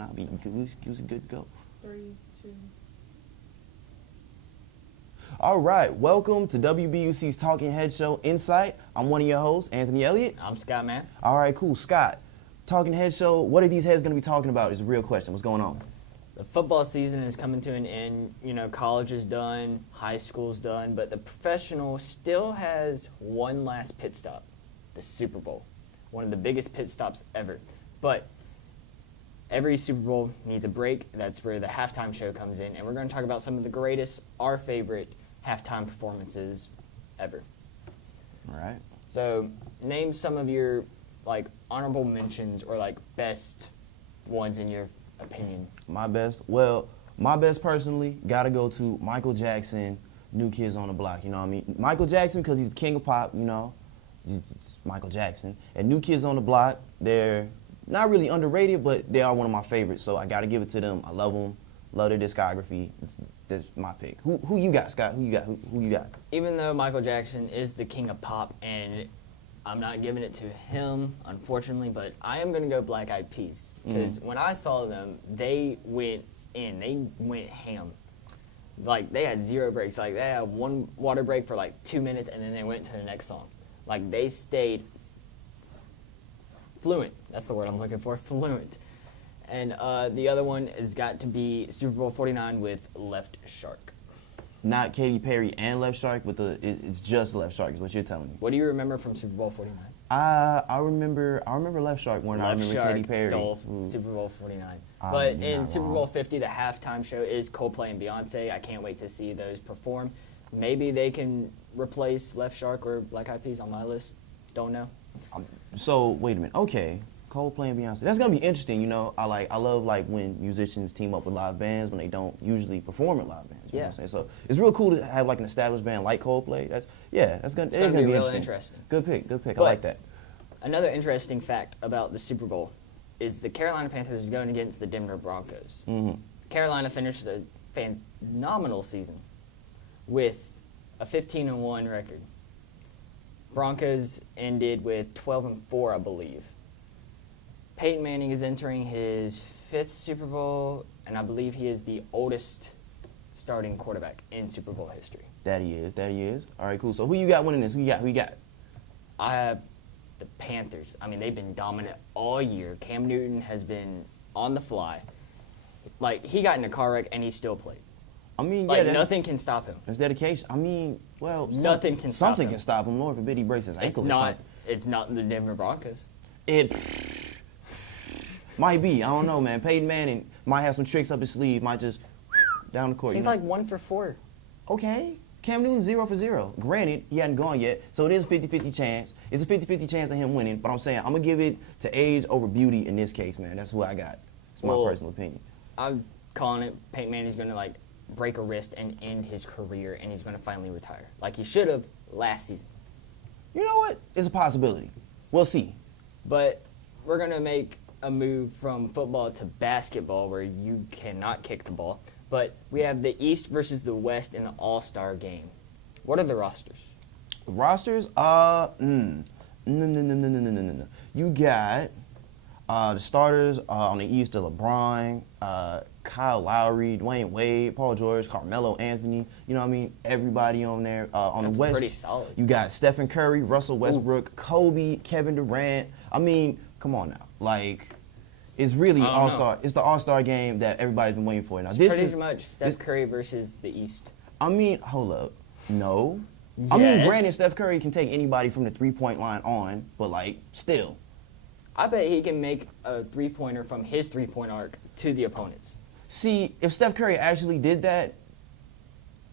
not? We was good to go. 3, 2. All right, welcome to WBUC's Talking Head Show Insight. I'm one of your hosts, Anthony Elliott. I'm Scott, man. All right, cool. Scott, Talking Head Show, what are these heads going to be talking about is a real question. What's going on? The football season is coming to an end. You know, college is done, high school's done, but the professional still has one last pit stop, the Super Bowl. One of the biggest pit stops ever. But every Super Bowl needs a break. That's where the halftime show comes in, and we're going to talk about some of the greatest, our favorite halftime performances ever. All right. So, name some of your honorable mentions or best ones in your opinion. My best? Well, my best personally got to go to Michael Jackson, New Kids on the Block, you know what I mean? Michael Jackson because he's the king of pop, you know. It's Michael Jackson. And New Kids on the Block, they're not really underrated, but they are one of my favorites, so I got to give it to them. I love them, love their discography. That's my pick. Who you got, Scott? Who you got? Even though Michael Jackson is the king of pop, and I'm not giving it to him, unfortunately, but I am going to go Black Eyed Peas. Because when I saw them, they went in. They went ham. They had zero breaks. They had one water break for 2 minutes, and then they went to the next song. They stayed fluent. That's the word I'm looking for, fluent. And the other one has got to be Super Bowl 49 with Left Shark. Not Katy Perry and Left Shark, but it's just Left Shark is what you're telling me. What do you remember from Super Bowl 49? I remember Left Shark more than I remember Katy Perry. Stole Super Bowl 49. But in Super Bowl 50, the halftime show is Coldplay and Beyonce. I can't wait to see those perform. Maybe they can replace Left Shark or Black Eyed Peas on my list. Don't know. So wait a minute. Okay, Coldplay and Beyonce. That's gonna be interesting. You know, I love when musicians team up with live bands when they don't usually perform at live bands. You know what I'm saying? So it's real cool to have an established band like Coldplay. It's gonna be real interesting. Good pick. But I like that. Another interesting fact about the Super Bowl is the Carolina Panthers are going against the Denver Broncos. Mm-hmm. Carolina finished a phenomenal season with a 15-1 record. Broncos ended with 12-4, I believe. Peyton Manning is entering his 5th Super Bowl, and I believe he is the oldest starting quarterback in Super Bowl history. That he is. All right, cool. So who you got winning this? Who you got? I have the Panthers. I mean, they've been dominant all year. Cam Newton has been on the fly. He got in a car wreck, and he still played. I mean, nothing can stop him. That's dedication. I mean, well, nothing can stop him. Something can stop him. Lord forbid he breaks his ankle or something. It's not the Denver Broncos. It might be. I don't know, man. Peyton Manning might have some tricks up his sleeve. Might just down the court. He's 1 for 4. Okay. Cam Newton 0 for 0. Granted, he hadn't gone yet, so it is a 50-50 chance. It's a 50-50 chance of him winning, but I'm saying I'm going to give it to age over beauty in this case, man. That's who I got. It's my personal opinion. I'm calling it Peyton Manning's going to, break a wrist and end his career, and he's going to finally retire. He should have last season. You know what? It's a possibility. We'll see. But we're going to make a move from football to basketball where you cannot kick the ball. But we have the East versus the West in the All-Star game. What are the rosters? Rosters? No. You got the starters on the East are LeBron, Kyle Lowry, Dwayne Wade, Paul George, Carmelo Anthony. You know what I mean? Everybody on there. On That's the West, pretty solid. You got Stephen Curry, Russell Westbrook, Kobe, Kevin Durant. I mean, come on now. It's really All-Star. It's the All-Star game that everybody's been waiting for. Now, it's pretty much Steph Curry versus the East. I mean, hold up. No. Yes. I mean, granted, Steph Curry can take anybody from the three-point line on, but, still. I bet he can make a three-pointer from his three-point arc to the opponents. See, if Steph Curry actually did that,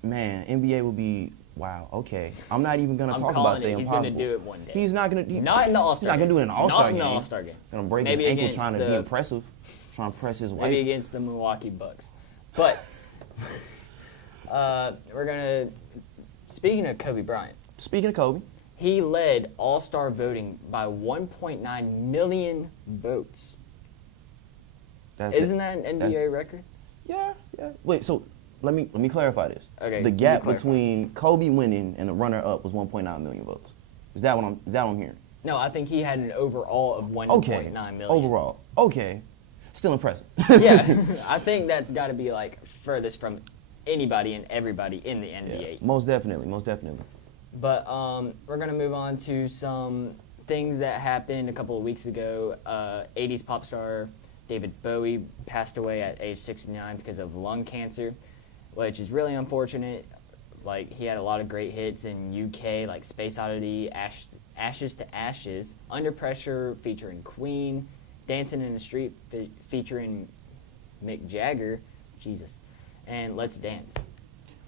man, NBA would be, wow, okay. I'm not even going to talk about the impossible. He's going to do it one day. He's not going to. Not in the All-Star game. He's not going to do it in the All-Star game. Not in the All-Star game. Going to break his ankle trying to be impressive, trying to press his wife. Maybe against the Milwaukee Bucks. But we're going to, speaking of Kobe Bryant. Speaking of Kobe. He led All-Star voting by 1.9 million votes. Isn't that an NBA record? Yeah. Wait, so let me clarify this. Okay. The gap between Kobe winning and the runner-up was 1.9 million votes. Is that what I'm hearing? No, I think he had an overall of 1.9 million. Overall. Okay. still impressive. Yeah, I think that's got to be like furthest from anybody and everybody in the NBA. Yeah, most definitely, most definitely. But we're going to move on to some things that happened a couple of weeks ago. 80s pop star David Bowie passed away at age 69 because of lung cancer, which is really unfortunate. Like, he had a lot of great hits in UK, like Space Oddity, Ashes to Ashes, Under Pressure featuring Queen, Dancing in the Street featuring Mick Jagger, Jesus, and Let's Dance.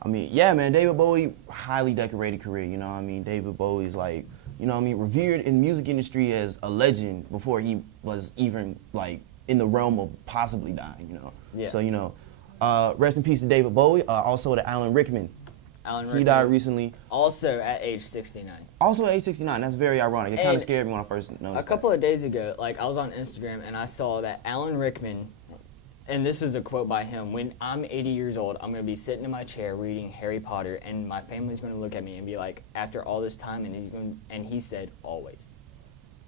I mean, yeah, man, David Bowie, highly decorated career, you know what I mean? David Bowie's like, you know what I mean, revered in the music industry as a legend before he was even, like, in the realm of possibly dying, you know? Yeah. So, you know, rest in peace to David Bowie, also to Alan Rickman. He died recently. Also at age 69. Also at age 69, that's very ironic. It kind of scared me when I first noticed A couple of days ago, like, I was on Instagram and I saw that Alan Rickman, and this is a quote by him, when I'm 80 years old, I'm going to be sitting in my chair reading Harry Potter, and my family's going to look at me and be like, after all this time, and he said, always.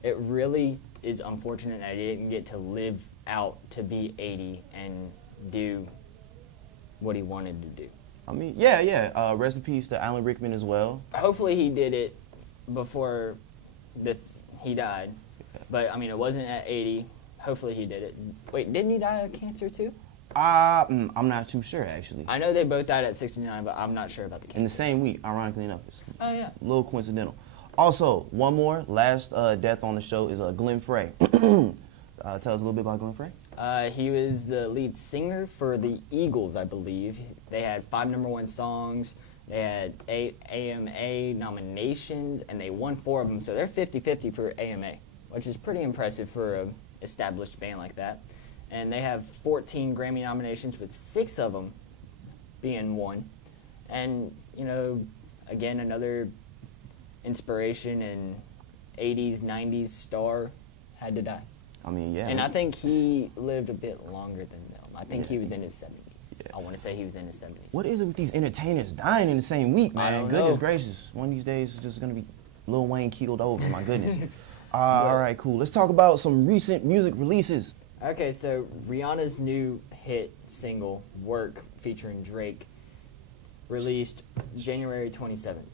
It really is unfortunate that he didn't get to live out to be 80 and do what he wanted to do. I mean, yeah. Rest in peace to Alan Rickman as well. Hopefully he did it before he died. But, I mean, it wasn't at 80. Hopefully he did it. Wait, didn't he die of cancer too? I'm not too sure, actually. I know they both died at 69, but I'm not sure about the cancer. In the same week, ironically enough. It's Oh, yeah. a little coincidental. Also, one more, last death on the show is Glenn Frey. Tell us a little bit about Glenn Frey. He was the lead singer for the Eagles, I believe. They had 5 #1 songs. They had 8 AMA nominations, and they won 4 of them. So they're 50-50 for AMA, which is pretty impressive for an established band like that. And they have 14 Grammy nominations, with 6 of them being won. And, you know, again, another inspiration and 80s, 90s star had to die. I mean, yeah. And I think he lived a bit longer than them. I think he Yeah. was in his 70s. Yeah. I want to say he was in his 70s. What is it with these entertainers dying in the same week, man? I don't Goodness know. gracious. One of these days it's just going to be Lil Wayne keeled over, my goodness. All right, cool. Let's talk about some recent music releases. Okay, so Rihanna's new hit single, Work, featuring Drake, released January 27th.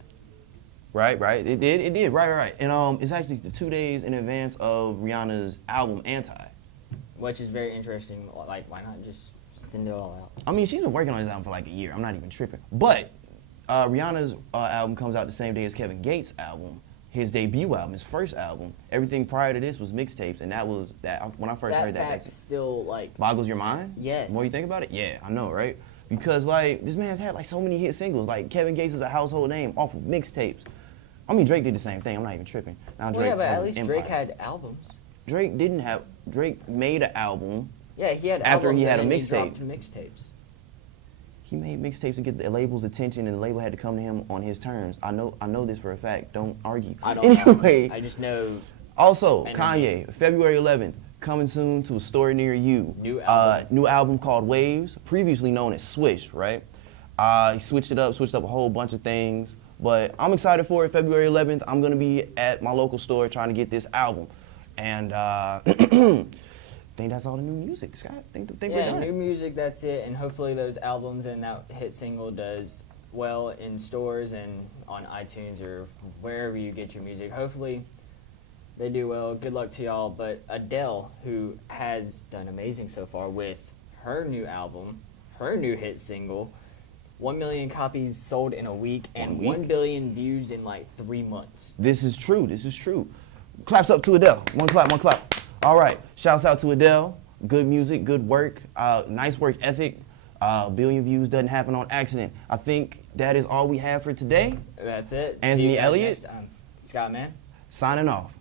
Right. It did. Right. And it's actually 2 days in advance of Rihanna's album, Anti. Which is very interesting. Like, why not just send it all out? I mean, she's been working on this album for like a year. I'm not even tripping. But Rihanna's album comes out the same day as Kevin Gates' album, his debut album, his first album. Everything prior to this was mixtapes, and that was that. When I first heard that, fact still, like, boggles your mind. Yes. The more you think about it, yeah, I know, right? Because like this man's had like so many hit singles. Like Kevin Gates is a household name off of mixtapes. I mean, Drake did the same thing. I'm not even tripping. Now Drake well, yeah, but has at an least empire. Drake had albums. Drake made an album. Yeah, he had After albums he had and a then he mixtape. dropped mixtapes. He made mixtapes to get the label's attention, and the label had to come to him on his terms. I know this for a fact. Don't argue. I don't Anyway, know. I just know. also, And Kanye, February 11th, coming soon to a store near you. New album. New album called Waves, previously known as Swish, right? He switched up a whole bunch of things. But I'm excited for it. February 11th, I'm going to be at my local store trying to get this album. And I think that's all the new music, Scott. Think we're Yeah, done. new music, that's it. And hopefully those albums and that hit single does well in stores and on iTunes or wherever you get your music. Hopefully they do well. Good luck to y'all. But Adele, who has done amazing so far with her new album, her new hit single, 1 million copies sold in a week, and 1 billion views in like 3 months. This is true. Claps up to Adele. One clap. All right. Shouts out to Adele. Good music, good work, nice work ethic. 1 billion views doesn't happen on accident. I think that is all we have for today. That's it. Anthony See you guys Elliott. next time. Scott, man. Signing off.